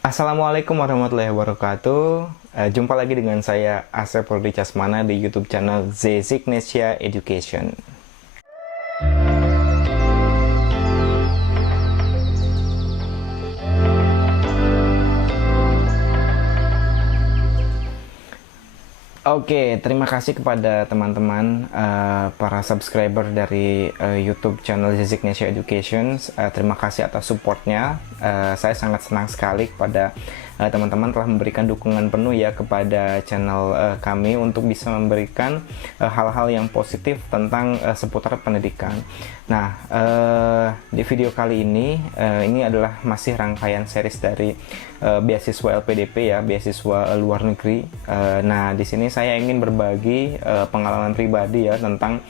Assalamualaikum warahmatullahi wabarakatuh. Jumpa lagi dengan saya Asep Rudi Casmana di YouTube channel Zezignesia Education. Oke, terima kasih kepada teman-teman para subscriber dari YouTube channel Zezignesia Education. Terima kasih atas supportnya. Saya sangat senang sekali kepada teman-teman telah memberikan dukungan penuh ya kepada channel kami untuk bisa memberikan hal-hal yang positif tentang seputar pendidikan. Nah, di video kali ini adalah masih rangkaian series dari beasiswa LPDP ya, beasiswa luar negeri. Nah, di sini saya ingin berbagi pengalaman pribadi ya tentang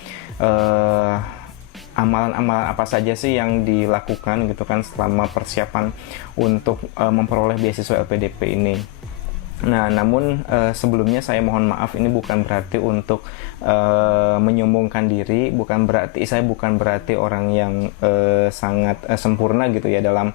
amalan-amalan apa saja sih yang dilakukan gitu kan selama persiapan untuk memperoleh beasiswa LPDP ini. Nah, namun sebelumnya saya mohon maaf, ini bukan berarti untuk menyombongkan diri, saya bukan berarti orang yang sangat sempurna gitu ya dalam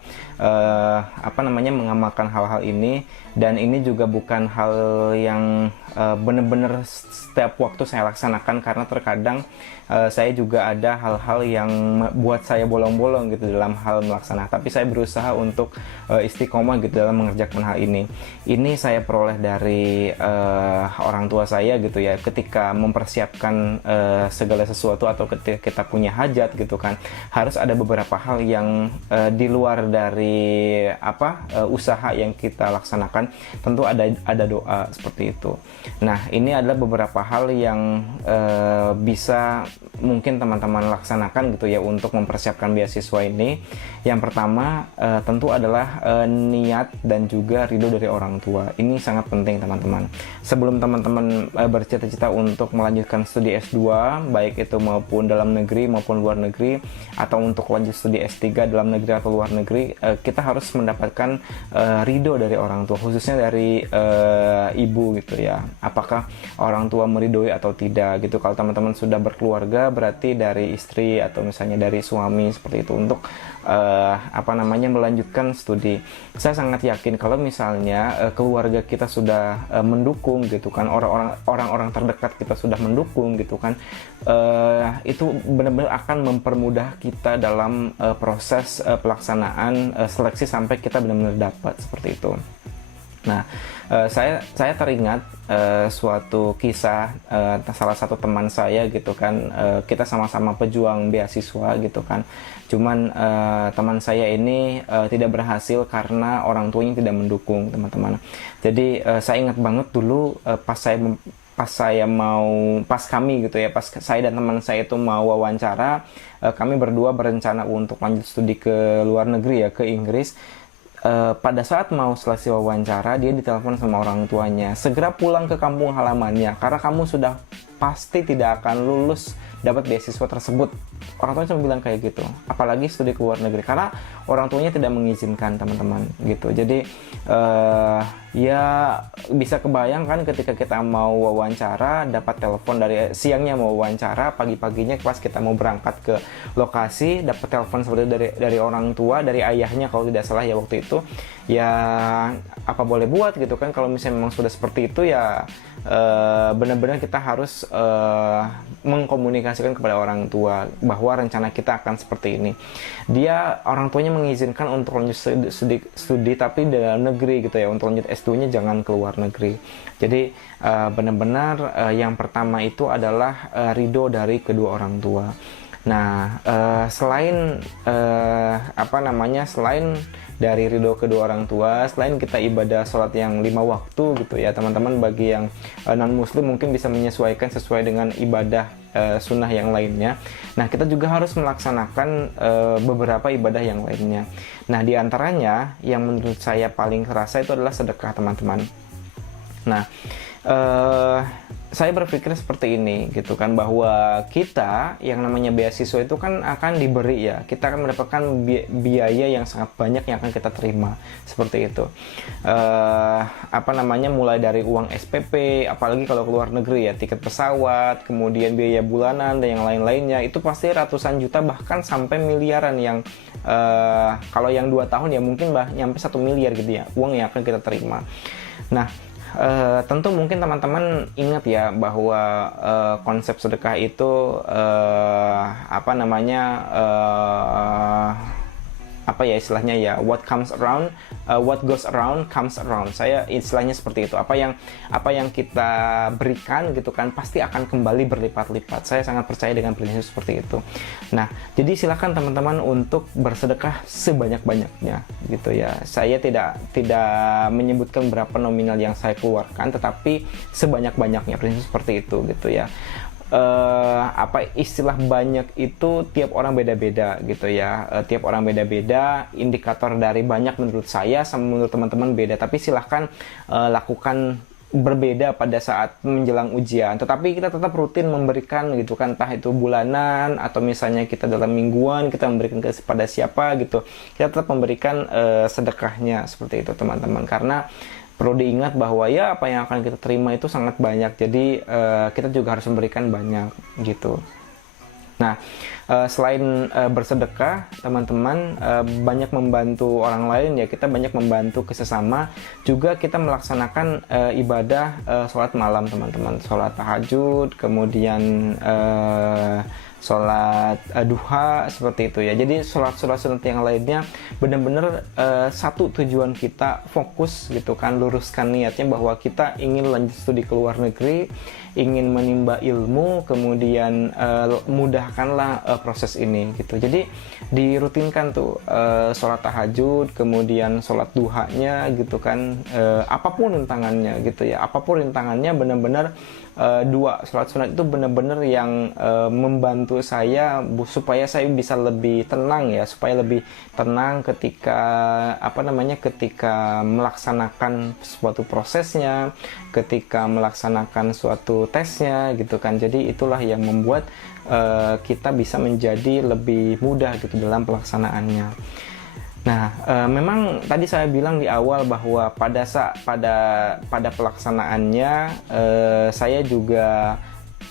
mengamalkan hal-hal ini, dan ini juga bukan hal yang benar-benar setiap waktu saya laksanakan, karena terkadang saya juga ada hal-hal yang buat saya bolong-bolong gitu dalam hal melaksanakan, tapi saya berusaha untuk istiqomah gitu dalam mengerjakan hal ini. Ini saya peroleh dari orang tua saya gitu ya, ketika mempersiapkan segala sesuatu atau ketika kita punya hajat gitu kan, harus ada beberapa hal yang di luar dari usaha yang kita laksanakan. Tentu ada doa seperti itu. Nah, ini adalah beberapa hal yang bisa mungkin teman-teman laksanakan gitu ya untuk mempersiapkan beasiswa ini. Yang pertama tentu adalah niat dan juga ridho dari orang tua. Ini sangat penting teman-teman. Sebelum teman-teman bercita-cita untuk melanjutkan studi S2, baik itu maupun dalam negeri maupun luar negeri, atau untuk lanjut studi S3 dalam negeri atau luar negeri, kita harus mendapatkan ridho dari orang tua, khususnya dari ibu gitu ya. Apakah orang tua meridhoi atau tidak gitu. Kalau teman-teman sudah berkeluarga, berarti dari istri atau misalnya dari suami seperti itu untuk melanjutkan studi. Saya sangat yakin kalau misalnya keluarga kita sudah mendukung gitu kan, orang-orang terdekat kita sudah mendukung gitu kan, itu benar-benar akan mempermudah kita dalam proses pelaksanaan seleksi sampai kita benar-benar dapat seperti itu. Nah, saya teringat suatu kisah salah satu teman saya gitu kan, kita sama-sama pejuang beasiswa gitu kan. Cuman teman saya ini tidak berhasil karena orang tuanya tidak mendukung, teman-teman. Jadi saya ingat banget dulu pas kami gitu ya, pas saya dan teman saya itu mau wawancara, kami berdua berencana untuk lanjut studi ke luar negeri ya, ke Inggris. Pada saat mau selesai wawancara, dia ditelepon sama orang tuanya, segera pulang ke kampung halamannya karena kamu sudah pasti tidak akan lulus dapat beasiswa tersebut. Orang tuanya cuma bilang kayak gitu, apalagi studi ke luar negeri, karena orang tuanya tidak mengizinkan, teman-teman gitu. Jadi ya bisa kebayangkan ketika kita mau wawancara, dapat telepon dari siangnya mau wawancara, pagi-paginya pas kita mau berangkat ke lokasi dapat telepon seperti dari orang tua, dari ayahnya kalau tidak salah ya waktu itu. Ya apa boleh buat gitu kan, kalau misalnya memang sudah seperti itu ya benar-benar kita harus mengkomunikasikan kepada orang tua bahwa rencana kita akan seperti ini. Orang tuanya mengizinkan untuk lanjut studi tapi di dalam negeri gitu ya, untuk lanjut S2-nya jangan ke luar negeri. Jadi benar-benar yang pertama itu adalah ridho dari kedua orang tua. Nah, selain dari ridho kedua orang tua, selain kita ibadah sholat yang 5 waktu gitu ya teman-teman, bagi yang non muslim mungkin bisa menyesuaikan sesuai dengan ibadah sunnah yang lainnya. Nah, kita juga harus melaksanakan beberapa ibadah yang lainnya. Nah, diantaranya yang menurut saya paling terasa itu adalah sedekah, teman-teman. Nah, eh, saya berpikir seperti ini gitu kan, bahwa kita yang namanya beasiswa itu kan akan diberi ya, kita akan mendapatkan biaya yang sangat banyak yang akan kita terima seperti itu. Mulai dari uang SPP, apalagi kalau ke luar negeri ya, tiket pesawat, kemudian biaya bulanan dan yang lain-lainnya, itu pasti ratusan juta bahkan sampai miliaran, yang kalau yang 2 tahun ya mungkin nyampe 1 miliar gitu ya, uang yang akan kita terima. Nah, tentu mungkin teman-teman ingat ya bahwa konsep sedekah itu istilahnya ya, what goes around comes around. Saya istilahnya seperti itu. Apa yang kita berikan gitu kan pasti akan kembali berlipat-lipat. Saya sangat percaya dengan prinsip seperti itu. Nah, jadi silakan teman-teman untuk bersedekah sebanyak-banyaknya gitu ya. Saya tidak menyebutkan berapa nominal yang saya keluarkan, tetapi sebanyak-banyaknya, prinsip seperti itu gitu ya. Istilah banyak itu tiap orang beda-beda gitu ya, tiap orang beda-beda, indikator dari banyak menurut saya sama menurut teman-teman beda, tapi silahkan lakukan berbeda pada saat menjelang ujian, tetapi kita tetap rutin memberikan gitu kan, entah itu bulanan atau misalnya kita dalam mingguan kita memberikan kepada siapa gitu, kita tetap memberikan sedekahnya seperti itu teman-teman, karena perlu diingat bahwa ya apa yang akan kita terima itu sangat banyak, jadi kita juga harus memberikan banyak gitu. Nah, selain bersedekah, teman-teman banyak membantu orang lain ya, kita banyak membantu sesama, juga kita melaksanakan ibadah sholat malam teman-teman, sholat tahajud, kemudian sholat duha seperti itu ya. Jadi sholat sunat yang lainnya benar-benar satu tujuan kita, fokus gitu kan, luruskan niatnya bahwa kita ingin lanjut studi ke luar negeri, ingin menimba ilmu, kemudian mudahkanlah proses ini gitu. Jadi dirutinkan tuh sholat tahajud, kemudian sholat duhanya gitu kan, apapun rintangannya gitu ya, apapun rintangannya benar-benar dua sholat sunat itu benar-benar yang membantu saya supaya saya bisa lebih tenang ya, supaya lebih tenang ketika ketika melaksanakan suatu prosesnya, ketika melaksanakan suatu tesnya gitu kan. Jadi itulah yang membuat kita bisa menjadi lebih mudah gitu dalam pelaksanaannya. Nah, memang tadi saya bilang di awal bahwa pada pelaksanaannya saya juga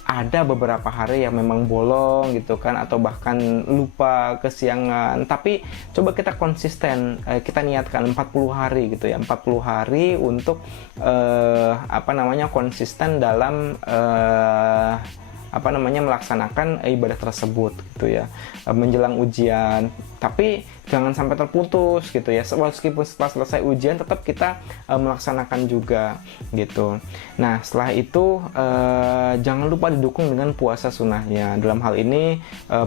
ada beberapa hari yang memang bolong gitu kan, atau bahkan lupa, kesiangan, tapi coba kita konsisten, kita niatkan 40 hari gitu ya, 40 hari untuk konsisten dalam melaksanakan ibadah tersebut gitu ya, menjelang ujian, tapi jangan sampai terputus gitu ya, meskipun setelah selesai ujian tetap kita melaksanakan juga gitu. Nah, setelah itu jangan lupa didukung dengan puasa sunnahnya, dalam hal ini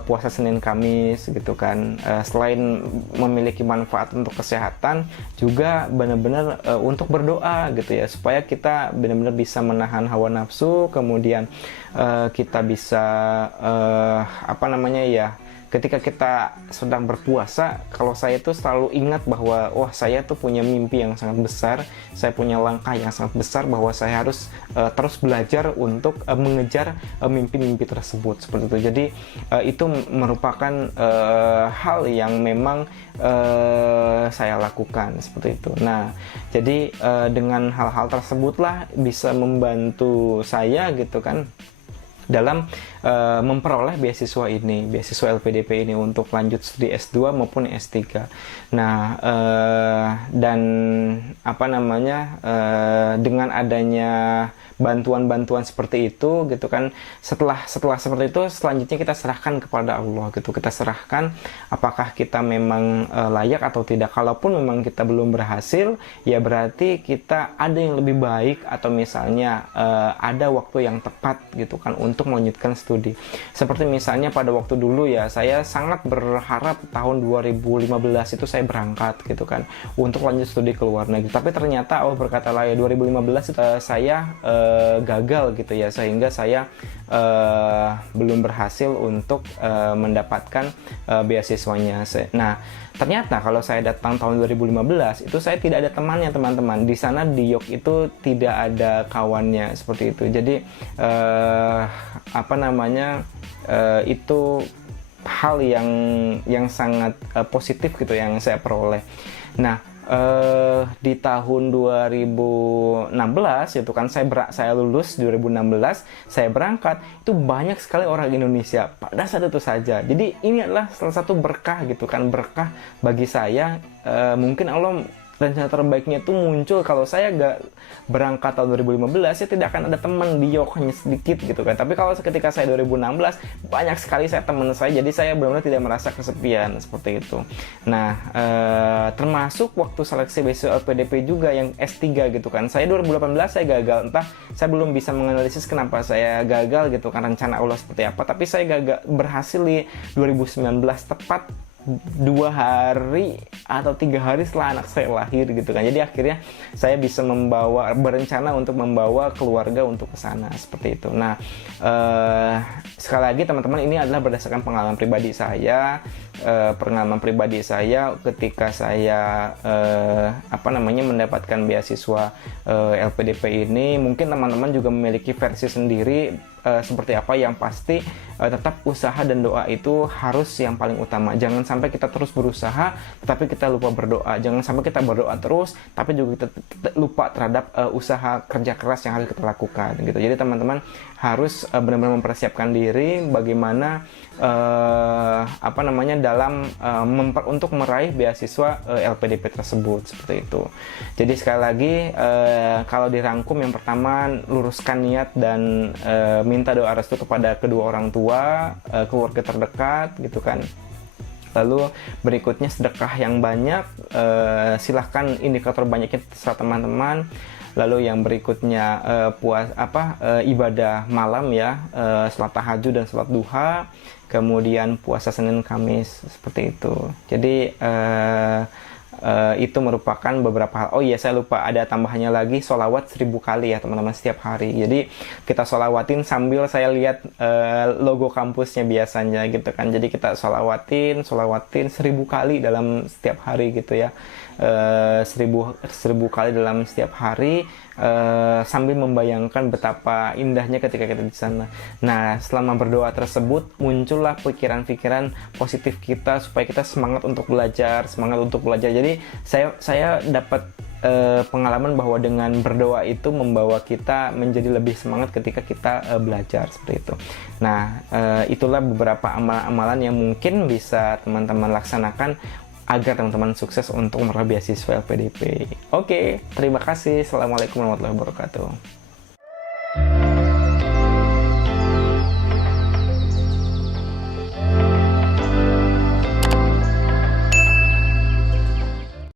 puasa Senin Kamis gitu kan. Selain memiliki manfaat untuk kesehatan, juga benar-benar untuk berdoa gitu ya, supaya kita benar-benar bisa menahan hawa nafsu, kemudian kita bisa ketika kita sedang berpuasa, kalau saya tuh selalu ingat bahwa saya tuh punya mimpi yang sangat besar, saya punya langkah yang sangat besar, bahwa saya harus terus belajar untuk mengejar mimpi-mimpi tersebut seperti itu. Jadi itu merupakan hal yang memang saya lakukan seperti itu. Nah, jadi dengan hal-hal tersebutlah bisa membantu saya gitu kan dalam memperoleh beasiswa LPDP ini untuk lanjut studi S2 maupun S3. Nah, dengan adanya bantuan-bantuan seperti itu gitu kan, setelah seperti itu selanjutnya kita serahkan kepada Allah gitu. Kita serahkan apakah kita memang layak atau tidak. Kalaupun memang kita belum berhasil, ya berarti kita ada yang lebih baik, atau misalnya ada waktu yang tepat gitu kan untuk melanjutkan studi. Seperti misalnya pada waktu dulu ya, saya sangat berharap tahun 2015 itu saya berangkat gitu kan untuk lanjut studi ke luar negeri. Tapi ternyata Allah berkata lain, 2015 saya gagal gitu ya, sehingga saya belum berhasil untuk mendapatkan beasiswanya. Nah, ternyata kalau saya datang tahun 2015 itu saya tidak ada temannya, teman-teman. Di sana di York itu tidak ada kawannya seperti itu. Jadi itu hal yang sangat positif gitu yang saya peroleh. Nah, di tahun 2016 itu kan saya lulus 2016, saya berangkat, itu banyak sekali orang Indonesia pada saat itu saja. Jadi ini adalah salah satu berkah gitu kan, berkah bagi saya. Mungkin Allah rencana terbaiknya itu muncul kalau saya gak berangkat tahun 2015, saya tidak akan ada teman di York, hanya sedikit gitu kan. Tapi kalau ketika saya 2016, banyak sekali teman saya, jadi saya benar-benar tidak merasa kesepian seperti itu. Nah, termasuk waktu seleksi beasiswa LPDP juga yang S3 gitu kan. Saya 2018 saya gagal, entah saya belum bisa menganalisis kenapa saya gagal gitu kan, rencana Allah seperti apa. Tapi saya gagal, berhasil di 2019 tepat 2 hari atau 3 hari setelah anak saya lahir gitu kan. Jadi akhirnya saya bisa berencana untuk membawa keluarga untuk ke sana seperti itu. Nah, sekali lagi teman-teman, ini adalah berdasarkan pengalaman pribadi saya. Pengalaman pribadi saya ketika saya mendapatkan beasiswa LPDP ini. Mungkin teman-teman juga memiliki versi sendiri seperti apa. Yang pasti tetap usaha dan doa itu harus yang paling utama. Jangan sampai kita terus berusaha tapi kita lupa berdoa. Jangan sampai kita berdoa terus tapi juga kita lupa terhadap usaha kerja keras yang harus kita lakukan gitu. Jadi teman-teman harus benar-benar mempersiapkan diri bagaimana untuk meraih beasiswa LPDP tersebut seperti itu. Jadi sekali lagi, kalau dirangkum, yang pertama luruskan niat dan minta doa restu kepada kedua orang tua, keluarga terdekat gitu kan. Lalu berikutnya sedekah yang banyak, silahkan indikator banyaknya terserah teman-teman. Lalu yang berikutnya ibadah malam ya, salat tahajud dan salat duha, kemudian puasa Senin Kamis seperti itu. Jadi itu merupakan beberapa hal. Oh iya, saya lupa ada tambahannya lagi, sholawat 1000 kali ya teman-teman setiap hari. Jadi kita sholawatin sambil saya lihat logo kampusnya biasanya gitu kan. Jadi kita sholawatin 1000 kali dalam setiap hari gitu ya. 1000 kali dalam setiap hari, sambil membayangkan betapa indahnya ketika kita di sana. Nah, selama berdoa tersebut muncullah pikiran-pikiran positif kita supaya kita semangat untuk belajar. Jadi saya dapat pengalaman bahwa dengan berdoa itu membawa kita menjadi lebih semangat ketika kita belajar seperti itu. Nah, itulah beberapa amalan-amalan yang mungkin bisa teman-teman laksanakan agar teman-teman sukses untuk meraih beasiswa LPDP. Oke, terima kasih. Assalamualaikum warahmatullahi wabarakatuh.